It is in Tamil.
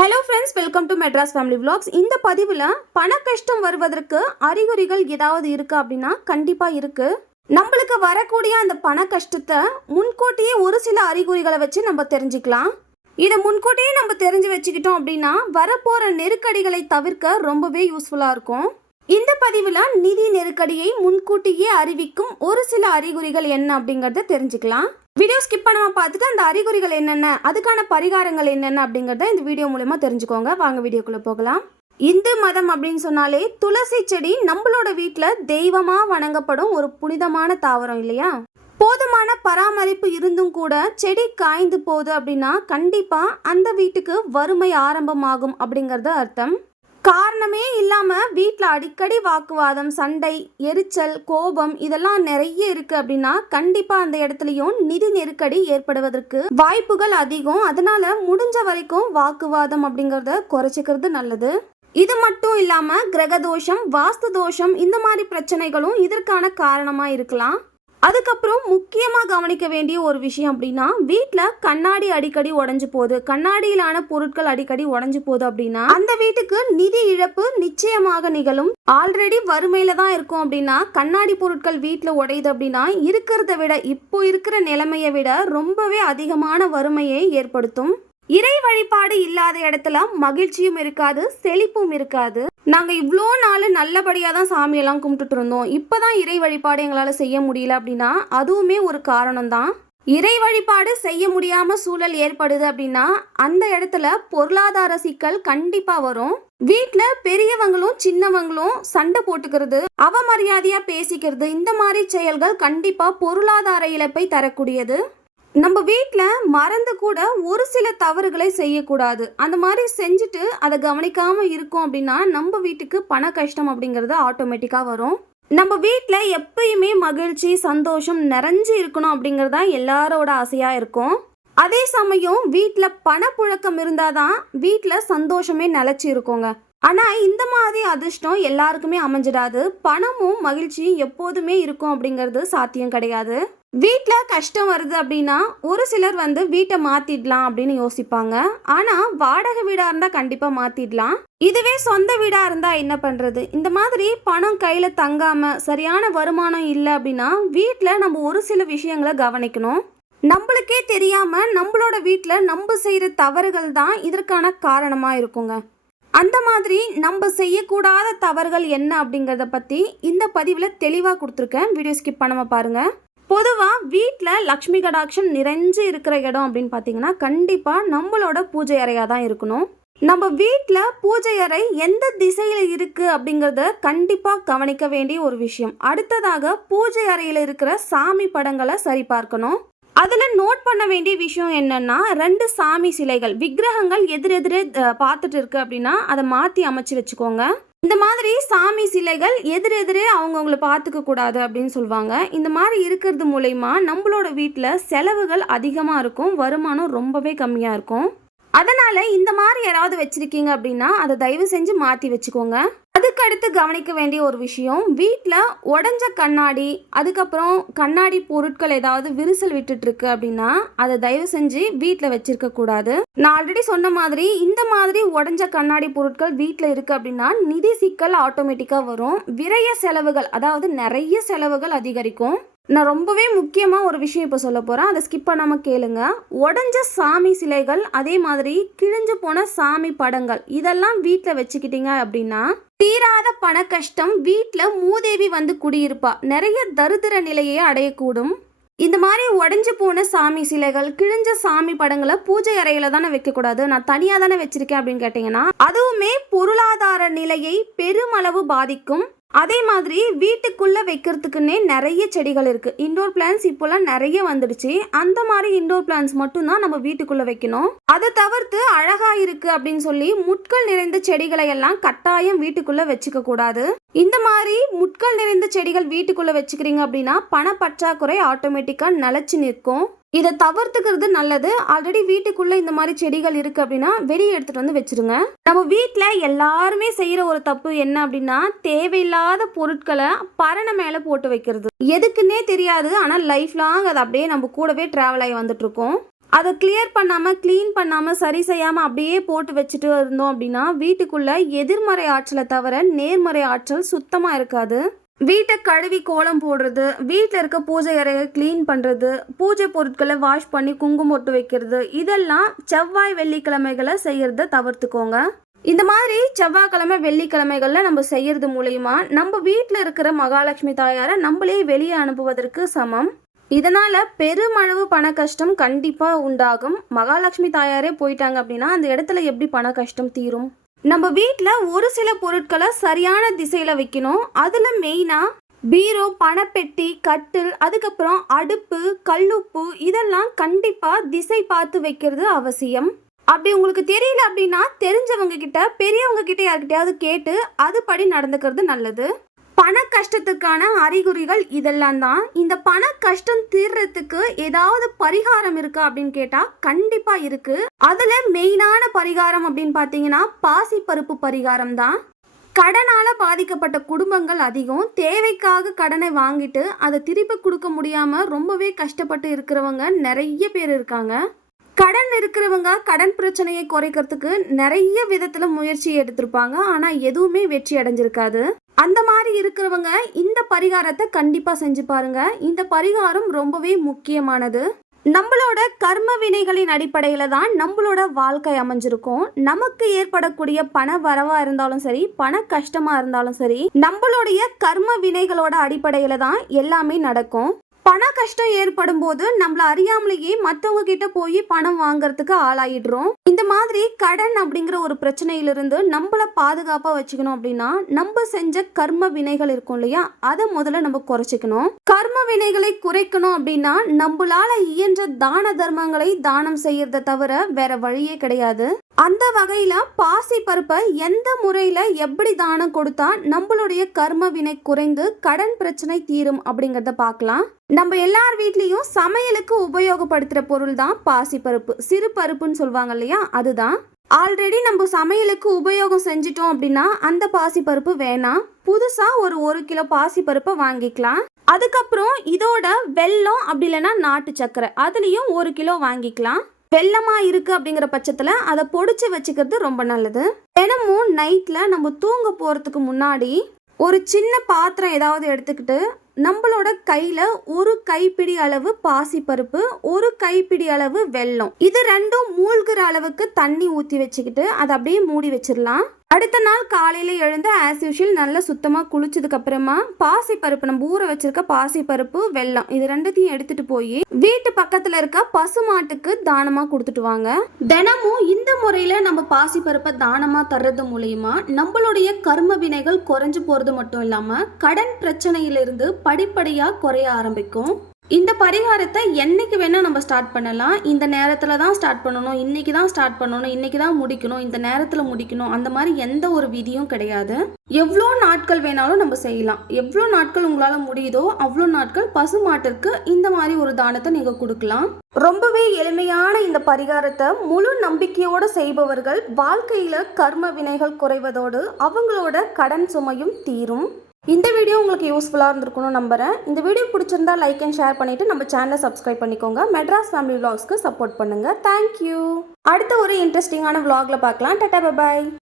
Hello friends, welcome to Madras family vlogs. இந்த பதிவில் பண கஷ்டம் வருவதற்கு அறிகுறிகள் ஏதாவது இருக்குது அப்படின்னா கண்டிப்பாக இருக்குது. நம்மளுக்கு வரக்கூடிய அந்த பண கஷ்டத்தை முன்கூட்டியே ஒரு சில அறிகுறிகளை வச்சு நம்ம தெரிஞ்சுக்கலாம். இதை முன்கூட்டியே நம்ம தெரிஞ்சு வச்சுக்கிட்டோம் அப்படின்னா வரப்போகிற நெருக்கடிகளை தவிர்க்க ரொம்பவே யூஸ்ஃபுல்லாக இருக்கும். இந்த பதிவில் நிதி நெருக்கடியை முன்கூட்டியே அறிவிக்கும் ஒரு சில அறிகுறிகள் என்ன அப்படிங்கிறத தெரிஞ்சுக்கலாம். வீடியோ ஸ்கிப் பண்ணாமல் பார்த்துட்டு அந்த அறிகுறிகள் என்னென்ன, அதுக்கான பரிகாரங்கள் என்னென்ன அப்படிங்கிறத இந்த வீடியோ மூலமா தெரிஞ்சுக்கோங்க. வாங்க வீடியோக்குள்ளே போகலாம். இந்து மதம் அப்படின்னு சொன்னாலே துளசி செடி நம்மளோட வீட்டில் தெய்வமாக வணங்கப்படும் ஒரு புனிதமான தாவரம் இல்லையா? போதுமான பராமரிப்பு இருந்தும் கூட செடி காய்ந்து போகுது அப்படின்னா கண்டிப்பாக அந்த வீட்டுக்கு வறுமை ஆரம்பமாகும் அப்படிங்கிறது அர்த்தம். காரணமே இல்லாமல் வீட்டில் அடிக்கடி வாக்குவாதம், சண்டை, எரிச்சல், கோபம் இதெல்லாம் நிறைய இருக்குது அப்படின்னா கண்டிப்பாக அந்த இடத்துலையும் நிதி நெருக்கடி ஏற்படுவதற்கு வாய்ப்புகள் அதிகம். அதனால முடிஞ்ச வரைக்கும் வாக்குவாதம் அப்படிங்கிறத குறைச்சிக்கிறது நல்லது. இது மட்டும் இல்லாமல் கிரகதோஷம், வாஸ்து தோஷம் இந்த மாதிரி பிரச்சனைகளும் இதற்கான காரணமாக இருக்கலாம். அதுக்கப்புறம் முக்கியமாக கவனிக்க வேண்டிய ஒரு விஷயம் அப்படின்னா வீட்டில் கண்ணாடி அடிக்கடி உடஞ்சி போகுது, கண்ணாடியிலான பொருட்கள் அடிக்கடி உடஞ்சி போகுது அப்படின்னா அந்த வீட்டுக்கு நிதி இழப்பு நிச்சயமாக நிகழும். ஆல்ரெடி வறுமையில தான் இருக்கும் அப்படின்னா கண்ணாடி பொருட்கள் வீட்டில் உடையுது அப்படின்னா இருக்கிறத விட இப்போ இருக்கிற நிலைமையை விட ரொம்பவே அதிகமான வறுமையை ஏற்படுத்தும். இறை வழிபாடு இல்லாத இடத்துல மகிழ்ச்சியும் இருக்காது, செழிப்பும் இருக்காது. நாங்கள் இவ்வளோ நாள் நல்லபடியாக தான் சாமியெல்லாம் கும்பிட்டுட்டு இருந்தோம், இப்போ தான் இறை வழிபாடு எங்களால் செய்ய முடியல அப்படின்னா அதுவுமே ஒரு காரணம் தான். இறை வழிபாடு செய்ய முடியாமல் சூழல் ஏற்படுது அப்படின்னா அந்த இடத்துல பொருளாதார சிக்கல் கண்டிப்பாக வரும். வீட்டில் பெரியவங்களும் சின்னவங்களும் சண்டை போட்டுக்கிறது, அவமரியாதையாக பேசிக்கிறது, இந்த மாதிரி செயல்கள் கண்டிப்பாக பொருளாதார இழப்பை தரக்கூடியது. நம்ம வீட்டில் மறந்து கூட ஒரு சில தவறுகளை செய்யக்கூடாது. அந்த மாதிரி செஞ்சுட்டு அதை கவனிக்காமல் இருக்கோம் அப்படின்னா நம்ம வீட்டுக்கு பண கஷ்டம் அப்படிங்கிறது ஆட்டோமேட்டிக்காக வரும். நம்ம வீட்டில் எப்பயுமே மகிழ்ச்சி, சந்தோஷம் நிறைஞ்சு இருக்கணும் அப்படிங்கிறது தான் எல்லாரோட ஆசையாக இருக்கும். அதே சமயம் வீட்டில் பணப்புழக்கம் இருந்தால் தான் வீட்டில் சந்தோஷமே நிலச்சி இருக்குங்க. ஆனால் இந்த மாதிரி அதிர்ஷ்டம் எல்லாருக்குமே அமைஞ்சிடாது. பணமும் மகிழ்ச்சியும் எப்போதுமே இருக்கும் அப்படிங்கிறது சாத்தியம் கிடையாது. வீட்டில் கஷ்டம் வருது அப்படின்னா ஒரு சிலர் வீட்டை மாற்றிடலாம் அப்படின்னு யோசிப்பாங்க. ஆனால் வாடகை வீடாக இருந்தால் கண்டிப்பாக மாற்றிடலாம். இதுவே சொந்த வீடாக இருந்தால் என்ன பண்ணுறது? இந்த மாதிரி பணம் கையில் தங்காமல் சரியான வருமானம் இல்லை அப்படின்னா வீட்டில் நம்ம ஒரு சில விஷயங்களை கவனிக்கணும். நம்மளுக்கே தெரியாமல் நம்மளோட வீட்டில் நம்ம செய்கிற தவறுகள் தான் இதற்கான காரணமாக இருக்குங்க. அந்த மாதிரி நம்ம செய்யக்கூடாத தவறுகள் என்ன அப்படிங்கிறத பற்றி இந்த பதிவில் தெளிவாக கொடுத்துருக்கேன். வீடியோ ஸ்கிப் பண்ணாமல் பாருங்கள். பொதுவாக வீட்டில் லக்ஷ்மி கடாட்சம் நிறைஞ்சு இருக்கிற இடம் அப்படின்னு பார்த்தீங்கன்னா கண்டிப்பாக நம்மளோட பூஜை அறையாக தான் இருக்கணும். நம்ம வீட்டில் பூஜை அறை எந்த திசையில் இருக்குது அப்படிங்கிறத கண்டிப்பாக கவனிக்க வேண்டிய ஒரு விஷயம். அடுத்ததாக பூஜை அறையில் இருக்கிற சாமி படங்களை சரி பார்க்கணும். அதில் நோட் பண்ண வேண்டிய விஷயம் என்னென்னா 2 சாமி சிலைகள், விக்கிரகங்கள் எதிரெதிரே பார்த்துட்டு இருக்கு அப்படின்னா அதை மாற்றி அமைச்சு வச்சுக்கோங்க. இந்த மாதிரி சாமி சிலைகள் எதிரெதிரே அவங்கவுங்களை பார்த்துக்க கூடாது அப்படின்னு சொல்லுவாங்க. இந்த மாதிரி இருக்கிறது மூலயமா நம்மளோட வீட்டில் செலவுகள் அதிகமாக இருக்கும், வருமானம் ரொம்பவே கம்மியாக இருக்கும். அதனால் இந்த மாதிரி யாராவது வச்சுருக்கீங்க அப்படின்னா அதை தயவு செஞ்சு மாற்றி வச்சுக்கோங்க. அதுக்கு அடுத்து கவனிக்க வேண்டிய ஒரு விஷயம், வீட்டில் உடஞ்ச கண்ணாடி, அதுக்கப்புறம் கண்ணாடி பொருட்கள் ஏதாவது விரிசல் விட்டுட்டுருக்கு அப்படின்னா அதை தயவு செஞ்சு வீட்டில் வச்சிருக்க கூடாது. நான் ஆல்ரெடி சொன்ன மாதிரி இந்த மாதிரி உடஞ்ச கண்ணாடி பொருட்கள் வீட்டில் இருக்குது அப்படின்னா நிதி சிக்கல் ஆட்டோமேட்டிக்காக வரும். விரய செலவுகள், அதாவது நிறைய செலவுகள் அதிகரிக்கும். நான் ரொம்பவே முக்கியமாக ஒரு விஷயம் இப்போ சொல்ல போகிறேன், அதை ஸ்கிப் பண்ணாமல் கேளுங்க. உடஞ்ச சாமி சிலைகள், அதே மாதிரி கிழிஞ்சு போன சாமி படங்கள் இதெல்லாம் வீட்டில் வச்சுக்கிட்டீங்க அப்படின்னா தீராத பண கஷ்டம், வீட்டில் மூதேவி குடியிருப்பா, நிறைய தரித்திர நிலையை அடையக்கூடும். இந்த மாதிரி உடஞ்சி போன சாமி சிலைகள், கிழிஞ்ச சாமி படங்களை பூஜை அறையில் தானே வைக்கக்கூடாது, நான் தனியாக தானே வச்சுருக்கேன் அப்படின்னு கேட்டிங்கன்னா அதுவுமே பொருளாதார நிலையை பெருமளவு பாதிக்கும். அதே மாதிரி வீட்டுக்குள்ளே வைக்கிறதுக்குன்னே நிறைய செடிகள் இருக்குது. இண்டோர் பிளான்ஸ் இப்போலாம் நிறைய வந்துடுச்சு. அந்த மாதிரி இண்டோர் பிளான்ஸ் மட்டும்தான் நம்ம வீட்டுக்குள்ளே வைக்கணும். அதை தவிர்த்து அழகாக இருக்குது அப்படின்னு சொல்லி முட்கள் நிறைந்த செடிகளை எல்லாம் கட்டாயம் வீட்டுக்குள்ளே வச்சுக்க கூடாது. இந்த மாதிரி முட்கள் நிறைந்த செடிகள் வீட்டுக்குள்ளே வச்சுக்கிறீங்க அப்படின்னா பண பற்றாக்குறை ஆட்டோமேட்டிக்காக நிலச்சி நிற்கும். இதை தவிர்த்துக்கிறது நல்லது. ஆல்ரெடி வீட்டுக்குள்ளே இந்த மாதிரி செடிகள் இருக்குது அப்படின்னா வெளியே எடுத்துகிட்டு வச்சுருங்க. நம்ம வீட்டில் எல்லாருமே செய்கிற ஒரு தப்பு என்ன அப்படின்னா தேவையில்லாத பொருட்களை பரணை மேலே போட்டு வைக்கிறது. எதுக்குன்னே தெரியாது, ஆனால் லைஃப் லாங் அது அப்படியே நம்ம கூடவே ட்ராவல் ஆகி வந்துட்டுருக்கோம். அதை கிளியர் பண்ணாமல் க்ளீன் பண்ணாமல் சரி செய்யாமல் அப்படியே போட்டு வச்சுட்டு இருந்தோம் அப்படின்னா வீட்டுக்குள்ளே எதிர்மறை ஆற்றலை தவிர நேர்மறை ஆற்றல் சுத்தமாக இருக்காது. வீட்டை கழுவி கோலம் போடுறது, வீட்டில் இருக்க பூஜை அறையை க்ளீன் பண்ணுறது, பூஜை பொருட்களை வாஷ் பண்ணி குங்குமம் போட்டு வைக்கிறது, இதெல்லாம் செவ்வாய் வெள்ளிக்கிழமைகளை செய்கிறத தவிர்த்துக்கோங்க. இந்த மாதிரி செவ்வாய்க்கிழமை வெள்ளிக்கிழமைகளில் நம்ம செய்கிறது மூலயமா நம்ம வீட்டில் இருக்கிற மகாலட்சுமி தாயாரை நம்மளே வெளியே அனுப்புவதற்கு சமம். இதனால் பெருமளவு பண கஷ்டம் கண்டிப்பாக உண்டாகும். மகாலட்சுமி தாயாரே போயிட்டாங்க அப்படின்னா அந்த இடத்துல எப்படி பண கஷ்டம் தீரும்? நம்ம வீட்டில் ஒரு சில பொருட்களை சரியான திசையில் வைக்கணும். அதில் மெயினாக பீரோ, பணப்பெட்டி, கட்டில், அதுக்கப்புறம் அடுப்பு, கல்லுப்பு, இதெல்லாம் கண்டிப்பாக திசை பார்த்து வைக்கிறது அவசியம். அப்படி உங்களுக்கு தெரியல அப்படின்னா தெரிஞ்சவங்க கிட்ட, பெரியவங்க கிட்ட யார்கிட்டயாவது கேட்டு அதுபடி நடந்துக்கிறது நல்லது. பண கஷ்டத்துக்கான அறிகுறிகள் இதெல்லாம் தான். இந்த பண கஷ்டம் தீர்றதுக்கு ஏதாவது பரிகாரம் இருக்கா அப்படின்னு கேட்டால் கண்டிப்பாக இருக்குது. அதில் மெயினான பரிகாரம் அப்படின்னு பார்த்தீங்கன்னா பாசிப்பருப்பு பரிகாரம் தான். கடனால் பாதிக்கப்பட்ட குடும்பங்கள் அதிகம். தேவைக்காக கடனை வாங்கிட்டு அதை திருப்பி கொடுக்க முடியாமல் ரொம்பவே கஷ்டப்பட்டு இருக்கிறவங்க நிறைய பேர் இருக்காங்க. கடன் இருக்கிறவங்க கடன் பிரச்சனையை குறைக்கிறதுக்கு நிறைய விதத்தில் முயற்சி எடுத்திருப்பாங்க. ஆனால் எதுவுமே வெற்றி அடைஞ்சிருக்காது. அந்த மாதிரி இருக்கிறவங்க இந்த பரிகாரத்தை கண்டிப்பாக செஞ்சு பாருங்க. இந்த பரிகாரம் ரொம்பவே முக்கியமானது. நம்மளோட கர்ம வினைகளின் அடிப்படையில் தான் நம்மளோட வாழ்க்கை அமைஞ்சிருக்கும். நமக்கு ஏற்படக்கூடிய பண வரவாக இருந்தாலும் சரி, பண கஷ்டமாக இருந்தாலும் சரி, நம்மளுடைய கர்ம வினைகளோட அடிப்படையில் தான் எல்லாமே நடக்கும். பண கஷ்டம் ஏற்படும் போது நம்மள அறியாமலேயே மற்றவங்க கிட்ட போய் பணம் வாங்கறதுக்கு ஆளாயிடுறோம். இந்த மாதிரி கடன் அப்படிங்கிற ஒரு பிரச்சனையிலிருந்து நம்மள பாதுகாப்பாக வச்சுக்கணும் அப்படின்னா நம்ம செஞ்ச கர்ம வினைகள் இருக்கும் இல்லையா, அதை முதல்ல நம்ம குறைச்சிக்கணும். கர்ம வினைகளை குறைக்கணும் அப்படின்னா நம்மளால இயன்ற தான தர்மங்களை தானம் செய்யறத தவிர வேற வழியே கிடையாது. அந்த வகையில பாசி பருப்பை எந்த முறையில எப்படி தானம் கொடுத்தா நம்மளுடைய கர்ம வினை குறைந்து கடன் பிரச்சனை தீரும் அப்படிங்கறத பார்க்கலாம். நம்ம எல்லார் வீட்லேயும் சமையலுக்கு உபயோகப்படுத்துகிற பொருள் தான் பாசிப்பருப்பு. சிறு பருப்புன்னு சொல்லுவாங்க இல்லையா, அதுதான். ஆல்ரெடி நம்ம சமையலுக்கு உபயோகம் செஞ்சிட்டோம் அப்படின்னா அந்த பாசிப்பருப்பு வேணாம். புதுசாக ஒரு கிலோ பாசிப்பருப்பை வாங்கிக்கலாம். அதுக்கப்புறம் இதோட வெல்லம் அப்படி இல்லைன்னா நாட்டு சக்கரை அதுலேயும் 1 கிலோ வாங்கிக்கலாம். வெள்ளமாக இருக்குது அப்படிங்கிற பட்சத்தில் அதை பொடிச்சு வச்சுக்கிறது ரொம்ப நல்லது. தினமும் நைட்டில் நம்ம தூங்க போகிறதுக்கு முன்னாடி ஒரு சின்ன பாத்திரம் ஏதாவது எடுத்துக்கிட்டு நம்மளோட கையில் 1 கைப்பிடி அளவு பாசிப்பருப்பு, 1 கைப்பிடி அளவு வெல்லம், இது ரெண்டும் மூழ்கிற அளவுக்கு தண்ணி ஊற்றி வச்சுக்கிட்டு அதை அப்படியே மூடி வச்சிடலாம். அடுத்த நாள் காலையில் எழுந்து ஆஸ் யூஷுவல் நல்லா சுத்தமாக குளிச்சதுக்கு அப்புறமா பாசிப்பருப்பு, நம்ம ஊற வச்சிருக்க பாசிப்பருப்பு, வெல்லம், இது ரெண்டுத்தையும் எடுத்துட்டு போய் வீட்டு பக்கத்தில் இருக்க பசுமாட்டுக்கு தானமாக கொடுத்துட்டு வாங்க. தினமும் இந்த முறையில் நம்ம பாசிப்பருப்பை தானமாக தர்றது மூலயமா நம்மளுடைய கர்ம வினைகள் குறைஞ்சு போகிறது மட்டும் இல்லாமல் கடன் பிரச்சனையிலிருந்து படிப்படியாக குறைய ஆரம்பிக்கும். இந்த பரிகாரத்தை என்னைக்கு வேணால் நம்ம ஸ்டார்ட் பண்ணலாம். இந்த நேரத்தில் தான் ஸ்டார்ட் பண்ணணும், இன்றைக்கி தான் ஸ்டார்ட் பண்ணணும், இன்றைக்கி தான் முடிக்கணும், இந்த நேரத்தில் முடிக்கணும், அந்த மாதிரி எந்த ஒரு விதியும் கிடையாது. எவ்வளோ நாட்கள் வேணாலும் நம்ம செய்யலாம். எவ்வளோ நாட்கள் உங்களால் முடியுதோ அவ்வளோ நாட்கள் பசுமாட்டிற்கு இந்த மாதிரி ஒரு தானத்தை நீங்கள் கொடுக்கலாம். ரொம்பவே எளிமையான இந்த பரிகாரத்தை முழு நம்பிக்கையோடு செய்பவர்கள் வாழ்க்கையில் கர்ம வினைகள் குறைவதோடு அவங்களோட கடன் சுமையும் தீரும். இந்த வீடியோ உங்களுக்கு யூஸ்ஃபுல்லாக இருந்திருக்கணும் நம்புகிறேன். இந்த வீடியோ பிடிச்சிருந்தா லைக் அண்ட் ஷேர் பண்ணிவிட்டு நம்ம சேனலை சப்ஸ்கிரைப் பண்ணிக்கோங்க. மெட்ராஸ் ஃபேமிலி விலாக்ஸ்க்கு சப்போர்ட் பண்ணுங்கள். தேங்க்யூ. அடுத்த ஒரு இன்ட்ரெஸ்டிங்கான விலாகில் பார்க்கலாம். Tata, bye bye.